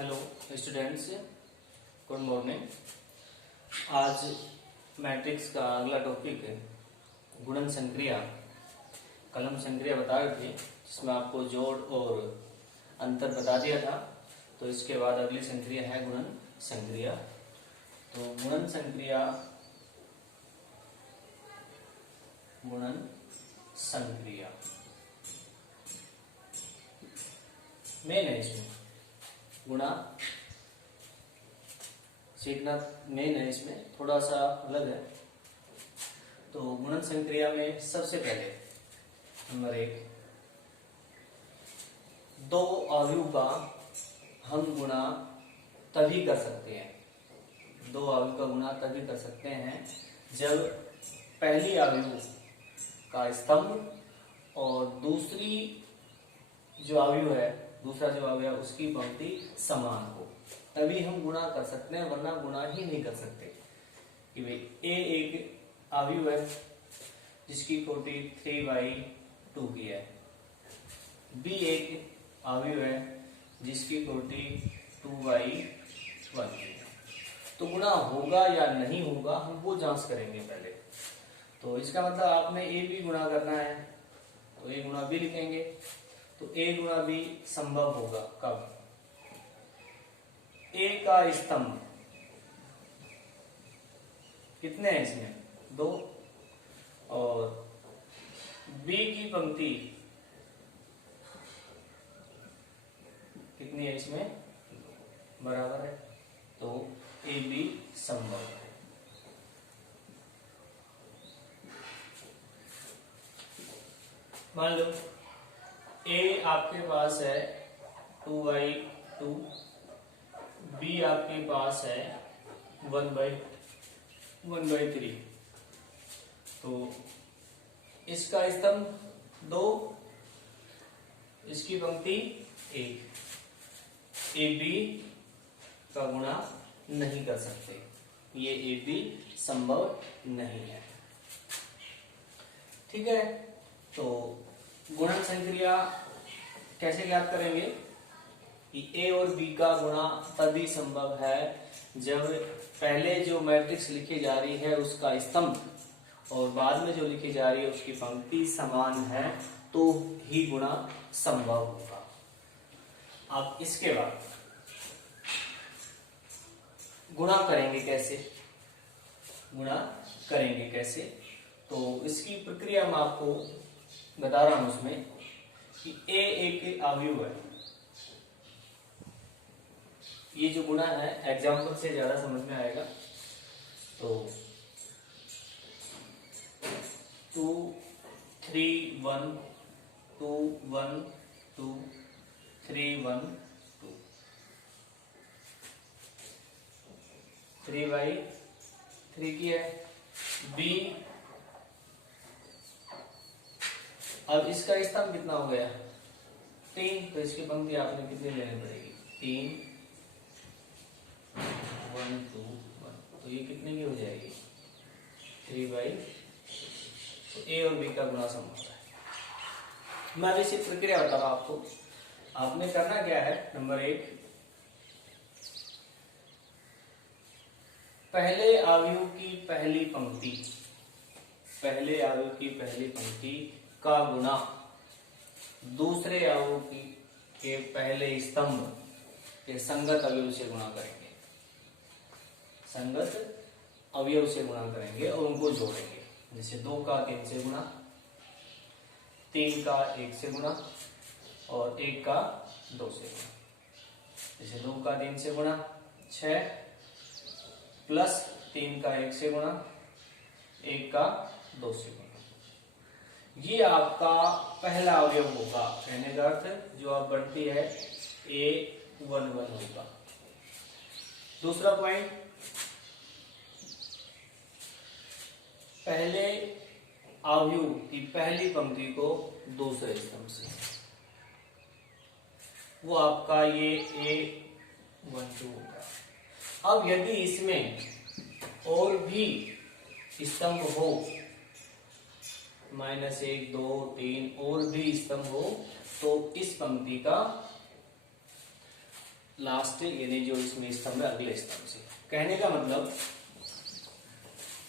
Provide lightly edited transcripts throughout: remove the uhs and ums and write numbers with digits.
Hello students, good morning. आज matrix का अगला टॉपिक है गुणन संक्रिया। कल हम संक्रिया बता रहे थे जिसमें आपको जोड़ और अंतर बता दिया था। तो इसके बाद अगली संक्रिया है गुणन संक्रिया। तो गुणन संक्रिया मेन है, इसमें गुणा सीखना मेन है, इसमें थोड़ा सा अलग है। तो गुणन संक्रिया में सबसे पहले नंबर 1, दो अवयव का हम गुणा तभी कर सकते हैं। दो अवयव का गुणा तभी कर सकते हैं जब पहली अवयव का स्तंभ और दूसरा जो अवयव है उसकी पंक्ति समान हो, तभी हम गुणा कर सकते हैं, वरना गुणा ही नहीं कर सकते। कि भाई ए एक अवयव है जिसकी कोटि 3/2 की है, बी एक अवयव है जिसकी कोटि 2/1 की है। तो गुणा होगा या नहीं होगा हम वो जांच करेंगे पहले। तो इसका मतलब आपने ए भी गुणा करना है, तो ए गुणा बी लिखेंगे। तो ए गुणा बी संभव होगा कब? ए का स्तंभ कितने हैं इसमें? 2, और बी की पंक्ति कितनी है इसमें? बराबर है। तो ए बी संभव है। मान लो ए आपके पास है 2/2, बी आपके पास है 1/3। तो इसका स्तंभ 2, इसकी पंक्ति 1। ए बी का गुणा नहीं कर सकते, ये ए बी संभव नहीं है। ठीक है। तो गुणन संक्रिया कैसे ज्ञात करेंगे कि ए और बी का गुणा तभी संभव है जब पहले जो मैट्रिक्स लिखी जा रही है उसका स्तंभ और बाद में जो लिखी जा रही है उसकी पंक्ति समान है, तो ही गुणा संभव होगा। अब इसके बाद गुणा करेंगे कैसे? तो इसकी प्रक्रिया मैं आपको बता रहा हूं उसमें कि ए एक अवयव है। ये जो गुणा है एग्जाम्पल से ज्यादा समझ में आएगा। तो 2 3 1 2 1 2 3 1 2 3/3 की है। बी, अब इसका स्तंभ कितना हो गया? 3। तो इसकी पंक्ति आपने कितनी लेनी पड़ेगी? 3 1 2 1। तो ये कितने की हो जाएगी? 3/। तो ए और बी का गुणा संभव है। मैं अभी इसी प्रक्रिया बता रहा हूं आपको। आपने करना क्या है? नंबर 1, पहले अवयव की पहली पंक्ति का गुणा दूसरे अवयव के पहले स्तंभ के संगत अवयव से गुणा करेंगे और उनको जोड़ेंगे। जैसे 2 का 3 से गुणा, 3 का 1 से गुणा और 1 का 2 से गुणा। जैसे 2 का 3 से गुणा 6 प्लस 3 का 1 से गुणा 1 का 2 से गुणा। ये आपका पहला अवयव होगा, कहने का अर्थ जो आप बढ़ती है A11 होगा। दूसरा पॉइंट, पहले अवयव की पहली पंक्ति को दूसरे स्तंभ से, वो आपका ये A12 होगा। अब यदि इसमें और भी स्तंभ हो, -1 2 3 और भी स्तंभ हो, तो इस पंक्ति का लास्ट यानी जो इसमें स्तंभ है अगले स्तंभ से। कहने का मतलब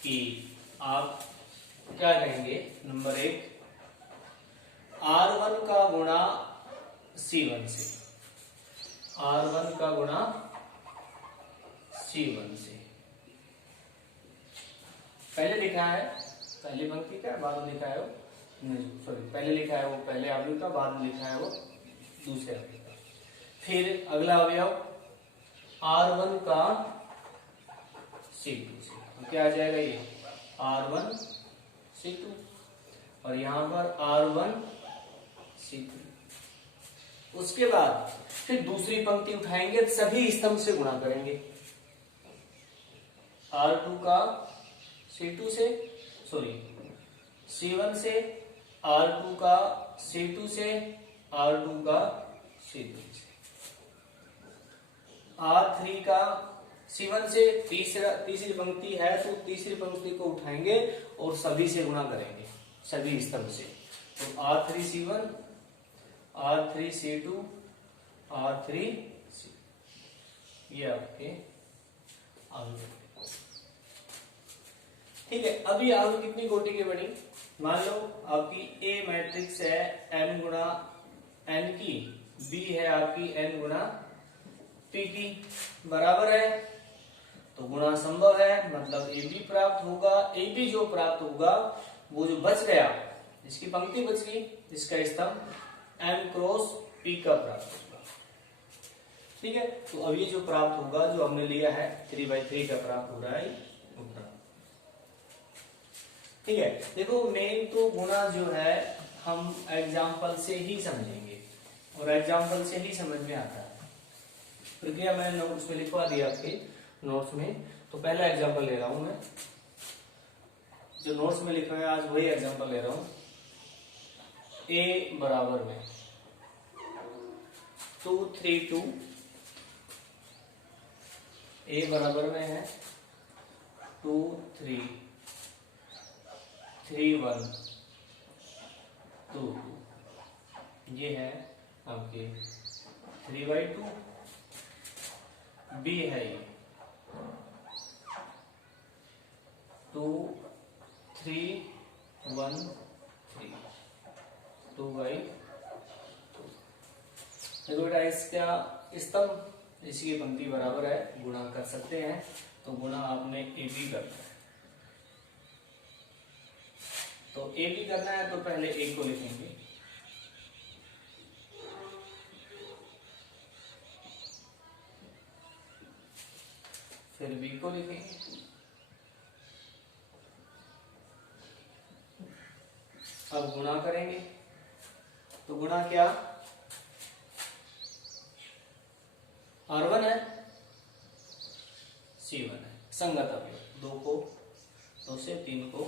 कि आप क्या कहेंगे, नंबर 1 R1 का गुणा C1 से, R1 का गुणा C1 से। पहले लिखा है पहली पंक्ति का, बाद में लिखा है वो सॉरी पहले लिखा है वो पहले अवयव का, बाद में लिखा है वो दूसरे अवयव का। फिर अगला अवयव R1 का C2 से, तो क्या आ जाएगा ये R1 C2, और यहां पर R1 C2। उसके बाद फिर दूसरी पंक्ति उठाएंगे, सभी स्तंभ से गुणा करेंगे। R2 का C2 से, सॉरी C1 से, R2 का C2 से, R2 का C2 से, R3 का C1 से। तीसरी पंक्ति है तो तीसरी पंक्ति को उठाएंगे और सभी से गुणा करेंगे, सभी स्तंभ से। तो R3 C1, R3 C2, R3 C, ये आपके आगे। ठीक है, अभी आगे कितनी कोटि की बनी, मान लो आपकी A मैट्रिक्स है M गुणा N की, B है आपकी N गुणा P की, बराबर है, तो गुणा संभव है, मतलब AB प्राप्त होगा। AB जो प्राप्त होगा वो जो बच गया, जिसकी पंक्ति बच गई, जिसका स्तंभ M क्रॉस P का प्राप्त होगा। ठीक है, तो अब ये जो प्राप्त होगा, जो हमने लिया है 3/3 का प्राप्त हो रहा है उत्तर। ठीक है, देखो मेन तो गुणा जो है हम एग्जाम्पल से ही समझेंगे, और एग्जाम्पल से ही समझ में आता है। प्रक्रिया मैंने नोट्स में लिखवा दिया आपके नोट्स में, तो पहला एग्जाम्पल ले रहा हूं मैं, जो नोट्स में लिखा है आज वही एग्जाम्पल ले रहा हूं। A बराबर में 2 3 2, A बराबर में है 2 3 3 1 2 2, ये है आपके 3/2। B है ये 2 3 1 3, 2/2। देखो बेटा, इसका स्तंभ इसकी पंक्ति बराबर है, गुणा कर सकते हैं, तो गुणा आपने AB करना है। तो AB करना है तो पहले A को लिखेंगे, फिर B को लिखेंगे, अब गुणा करेंगे, तो गुणा क्या, R1 है C1 है, संगत अवयव, 2 से 3 को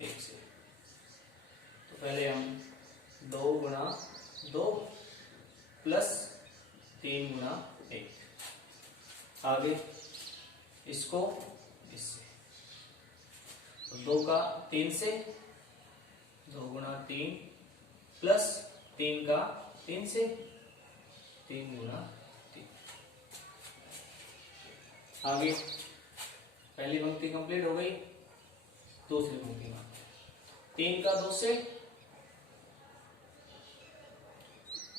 1 से। तो पहले हम 2 गुणा 2 प्लस 3 गुणा 1, आगे इसको इससे, तो 2 का 3 से, 2 गुणा 3 प्लस 3 का 3 से, 3 गुणा 3। आगे पहली पंक्ति कंप्लीट हो गई, दूसरी पंक्ति में 3 का 2 से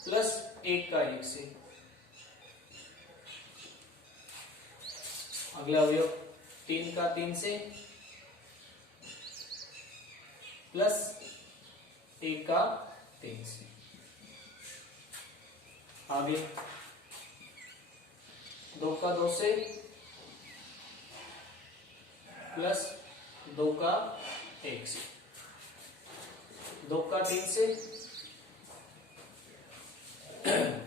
प्लस 1 का 1 से, अगला अवयव 3 का 3 से प्लस 1 का 3 से, आगे 2 का 2 से प्लस 2 का 1 से, 2 का 3 से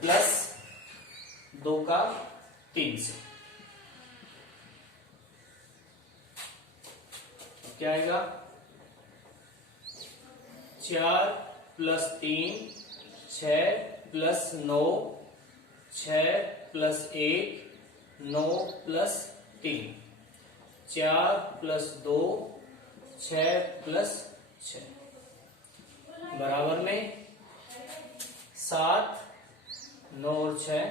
प्लस 2 का 3 से, तो क्या आएगा, 4 plus 3 6 plus 9 6 plus 1 9 plus 3, 4 plus 2 6 plus 6, बराबर में 7 9 और 6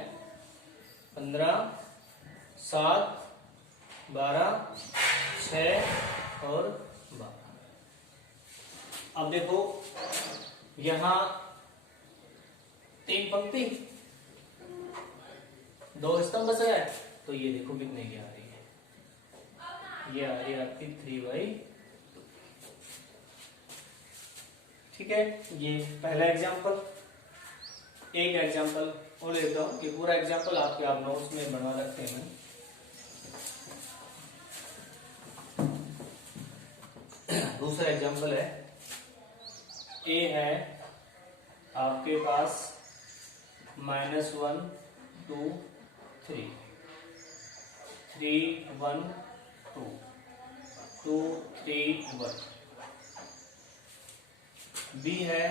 15, 7, 12, 6 और 12। अब देखो यहां 3 पंक्ति, 2 स्तंभ बचा है, तो ये देखो कितने की आ रही है, ये आ रही है आपकी 3/2। ठीक है, ये पहला एग्जाम्पल। एक एग्जाम्पल और लेता हूं कि पूरा एग्जाम्पल आपके आप नोट्स में बनवा रखते हैं। दूसरा एग्जाम्पल है, ए है आपके पास -1 2 3 3 1 2 2 3 1। बी है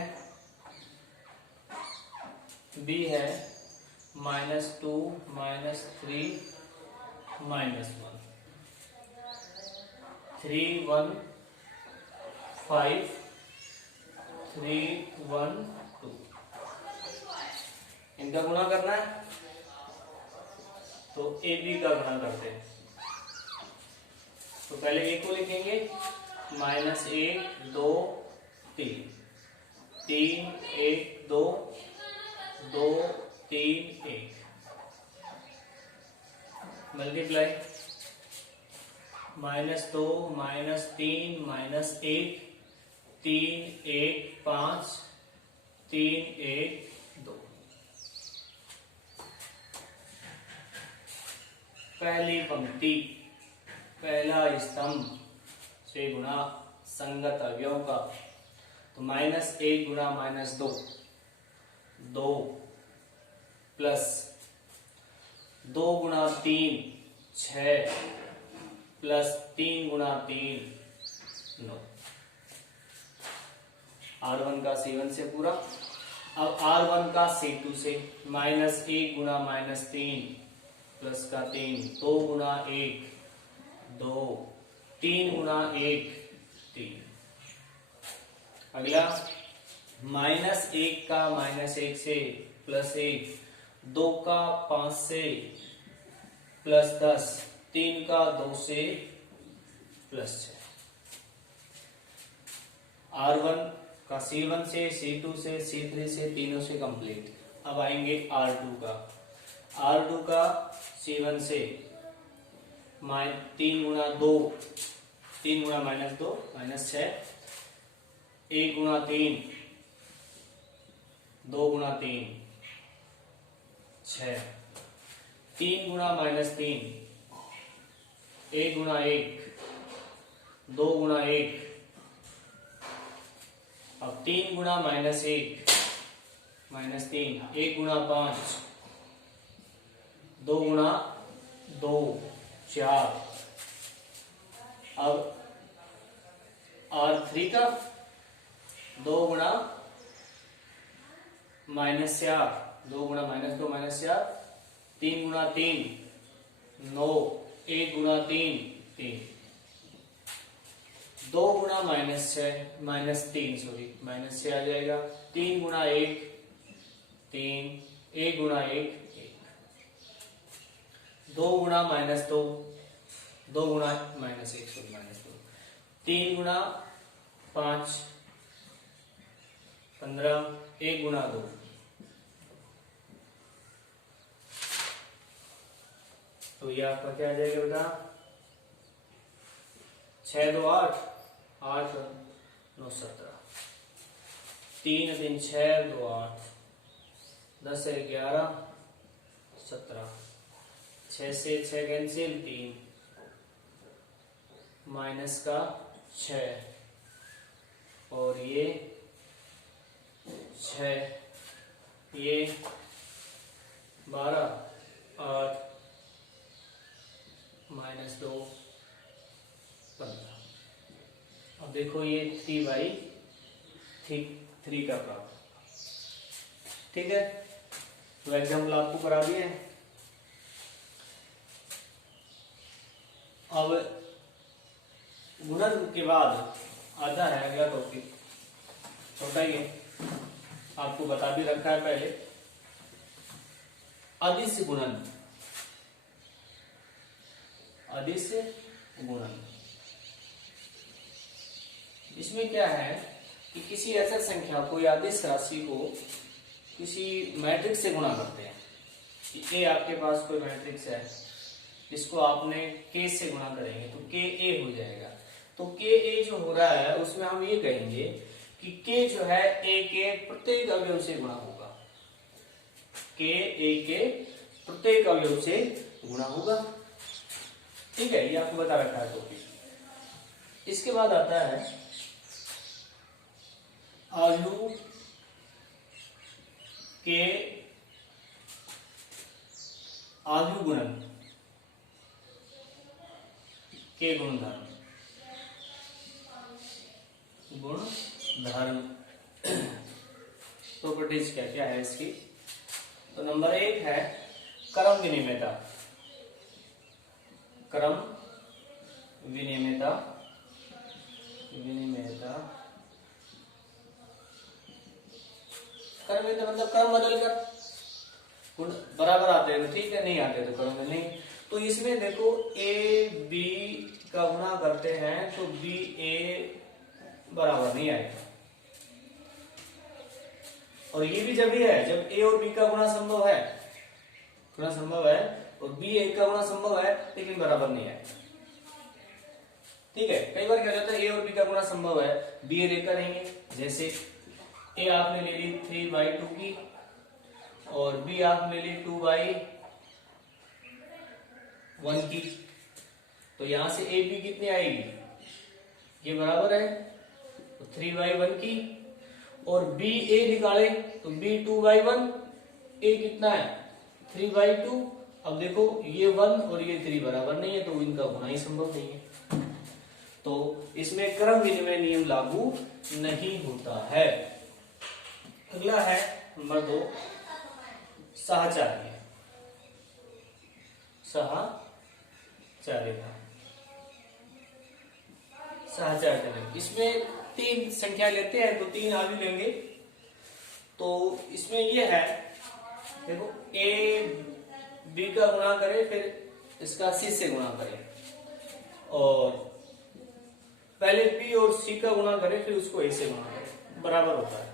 -2 -3 -1 3 1 5 3 1 2। इनका गुणा करना है, तो ए बी का गुणा करते हैं। तो पहले ए को लिखेंगे -1 2 3 3 1 2 2 3 1 मल्टीप्लाई -2 -3 -1 3 1 5 3 1 2। पहली पंक्ति पहला स्तंभ से गुणा संगत अवयव का, तो -1 गुणा -2 2 प्लस 2 गुणा 3 6 प्लस 3 गुणा 3 9। R1 का C1 से पूरा। अब R1 का C2 से -1 गुणा -3 प्लस का 3 2 गुणा 1 2 3 गुणा 1 3। अगला -1 का -1 से +1 2 का 5 से +10 3 का 2 से +6। R1 का C1 से C2 से C3 से तीनों से कंप्लीट। अब आएंगे R2 का। R2 का C1 से 3 गुणा 2 3 गुणा -2 -6 1 गुणा 3 2 गुणा 3 6 3 गुणा -3 1 गुणा 1 2 गुणा 1। अब 3 गुणा -1 -3 1 गुणा 5 2 गुणा 2 4। अब R3 का 2 गुणा -4 2 गुणा -2 -4 3 गुणा 3 9 1 गुणा 3 3 2 गुणा -3 सॉरी -6 आ जाएगा। 3 गुणा 1 3 1 गुणा 1 1 2 गुणा -2 2 गुणा -1 सॉरी -2 3 गुणा 5 15 1 गुणा 2 तो ये आपका क्या आ जाएगा बेटा 6 2 8 8 9 17 3 3 6 2 8 10 11 17 6 से 6 कैंसिल 3 माइनस का 6 और ये 6 ये 12 8 -2 15। अब देखो ये 3/3 का प्राप्त। ठीक है, तो एग्जाम्पल आपको करा दिए। अब गुणन के बाद आता है अगला टॉपिक, छोटा ही है, आपको बता भी रखा है पहले, अदिश गुणन। अदिश गुणन। इसमें क्या है कि किसी ऐसा संख्या को या अदिश राशि को किसी मैट्रिक्स से गुणा करते हैं। ए आपके पास कोई मैट्रिक्स है, इसको आपने के से गुणा करेंगे तो के ए हो जाएगा। तो के ए जो हो रहा है उसमें हम ये कहेंगे कि के जो है ए के प्रत्येक अवयव से गुणा होगा। के ए के प्रत्येक अवयव से गुणा होगा। ठीक है, ये आपको बता रखा है टॉपिक। इसके बाद आता है अवयव के अवयव गुणन के गुणधर्म। गुणधर्म प्रॉपर्टीज क्या क्या है इसकी? तो नंबर 1 है क्रम विनिमेयता। क्रम विनिमेयता क्रम विनिमेयता मतलब क्रम बदलकर गुण बराबर आते हैं, ठीक है, नहीं आते तो क्रम में नहीं। तो इसमें देखो ए बी का गुणा करते हैं तो बी ए बराबर नहीं आएगा। और ये भी जब है जब ए और बी का गुणा संभव है और बी ए का गुणा संभव है लेकिन बराबर नहीं आएगा। ठीक है, कई बार क्या होता है ए और बी का गुणा संभव है, बी ए लेकर रहेंगे। जैसे ए आपने ले ली 3/2 की और बी आपने ले ली 2/1 की, तो यहां से ए बी कितनी आएगी? ये बराबर है तो 3/1 की, और बी ए निकाले तो बी 2/1, ए कितना है 3/2। अब देखो ये 1 और ये 3 बराबर नहीं है तो इनका गुणा ही संभव नहीं है, तो इसमें क्रम विनिमय नियम लागू नहीं होता है। अगला है नंबर 2 साहचर्य। साहचर्य इसमें 3 संख्या लेते हैं तो 3 आगे लेंगे। तो इसमें ये है देखो ए बी का गुणा करें फिर इसका सी से गुणा करें, और पहले बी और सी का गुणा करें फिर उसको ए से गुणा करें, बराबर होता है।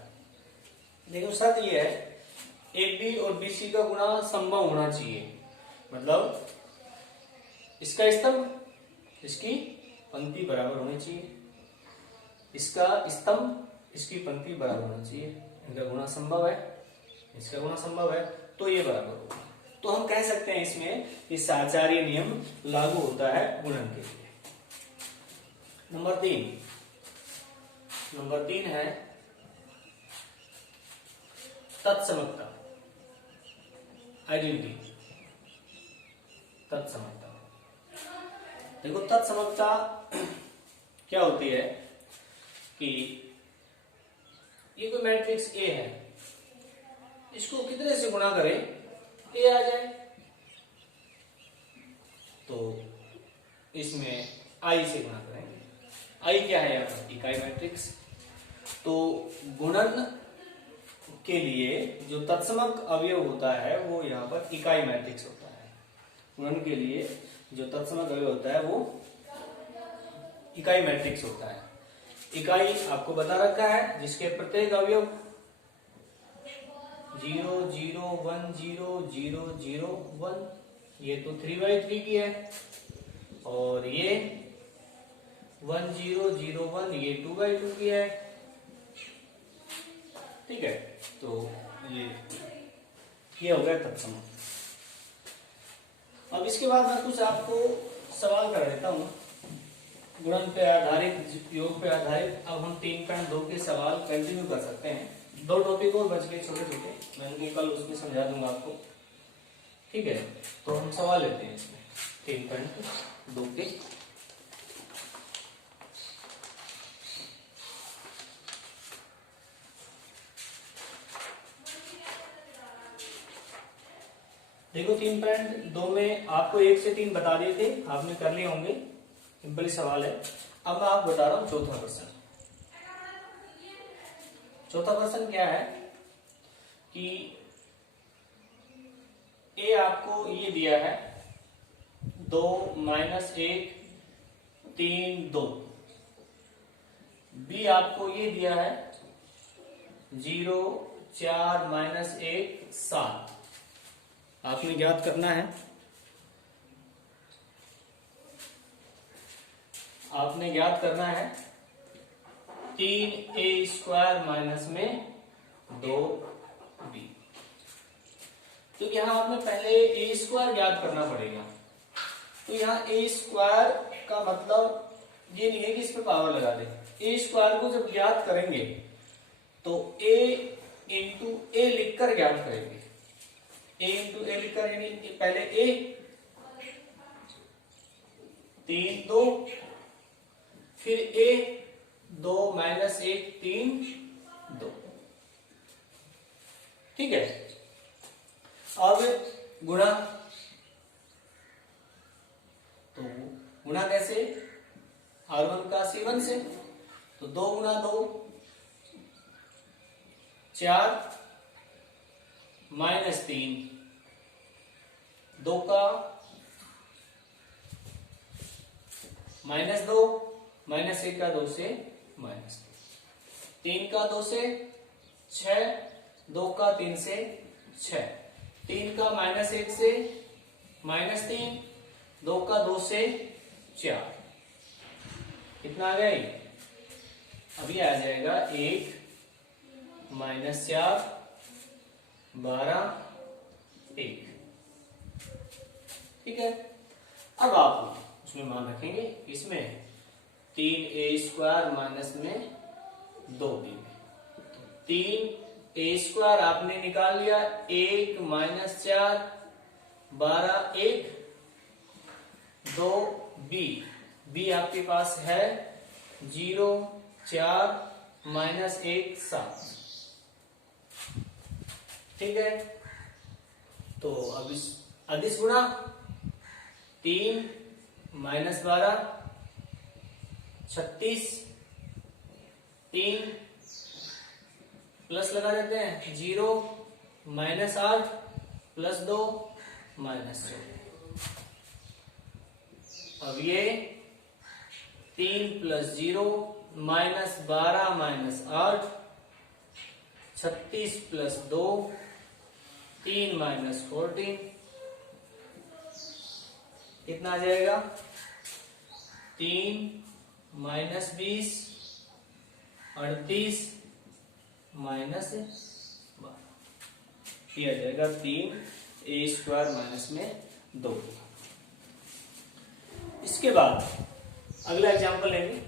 देखो शर्त ये है ए बी और बी सी का गुणा संभव होना चाहिए, मतलब इसका स्तंभ इसकी पंक्ति बराबर होनी चाहिए, इसका स्तंभ इसकी पंक्ति बराबर होना चाहिए। इनका गुणा संभव है, इसका गुणा संभव है तो ये बराबर होगा। तो हम कह सकते हैं इसमें कि साहचर्य नियम लागू होता है गुणन के लिए। नंबर 3 है तत्समकता, आइडेंटिटी। तत्समकता देखो तत्समकता क्या होती है कि ये कोई मैट्रिक्स ए है, इसको कितने से गुणा करें ए आ जाए, तो इसमें आई से गुणा करेंगे। आई क्या है यहाँ पर? इकाई मैट्रिक्स। तो गुणन के लिए जो तत्समक अवयव होता है वो यहाँ पर इकाई मैट्रिक्स होता है। गुणन के लिए जो तत्समक अवयव होता है वो इकाई मैट्रिक्स होता है। इकाई आपको बता रखा है जिसके प्रत्येक अवयव 0 0 1 0 0 0 1, ये तो 3/3 की है, और ये 1 0 0 1 ये 2/2 की है। ठीक है, तो ये हो गया तत्समक। अब इसके बाद मैं कुछ आपको सवाल कर देता हूँ गुणन पे आधारित, योग पे आधारित। अब हम 3.2 के सवाल कंटिन्यू कर सकते हैं। 2 टॉपिक और बच गए छोटे छोटे, मैं उनको कल उसमें समझा दूंगा आपको। ठीक है, तो हम सवाल लेते हैं इसमें 3.2 के। देखो 3.2 में आपको 1 से 3 बता दिए थे, आपने कर लिए होंगे, सिंपल सवाल है। अब मैं आपको बता रहा हूं चौथा प्रश्न। चौथा प्रश्न क्या है कि ए आपको ये दिया है 2 माइनस 1 3 2। बी आपको ये दिया है 0 4 माइनस 1 7। आपने ज्ञात करना है, आपने ज्ञात करना है 3a² माइनस में 2b। तो यहां आपने पहले a² ज्ञात करना पड़ेगा। तो यहाँ a² का मतलब ये नहीं है कि इस पे पावर लगा दे। a² को जब ज्ञात करेंगे तो a इंटू ए लिखकर ज्ञात करेंगे। a इंटू ए लिखकर, यानी पहले a 3 2, फिर a 2 माइनस 1 3 2। ठीक है। अब गुणा, तो गुणा कैसे? R1 का C1 से, तो 2 गुणा 2 4 माइनस 3, 2 का माइनस 2, माइनस 1 का 2 से माइनस 3 का 2 से 6, 2 का 3 से 6, 3 का माइनस 1 से माइनस 3, 2 का 2 से 4। कितना आ गया? अभी आ जाएगा 1 माइनस 4 12 1। ठीक है। अब आप उसमें मान रखेंगे, इसमें 3a² माइनस में 2b। 3a² आपने निकाल लिया, 1 माइनस 4 12 1 2b। b आपके पास है 0 4 माइनस 1 7। ठीक है। तो अब इस अदिश गुणा 3 माइनस 12 36, 3 प्लस लगा देते हैं 0 माइनस 8 प्लस 2 माइनस 2। अब ये 3 plus 0 minus 12 minus 8, 36 plus 2 3 minus 14। कितना आ जाएगा? 3 माइनस 20 38 माइनस 12। ये आ जाएगा 3a² माइनस में 2। इसके बाद अगला एग्जाम्पल लेंगे।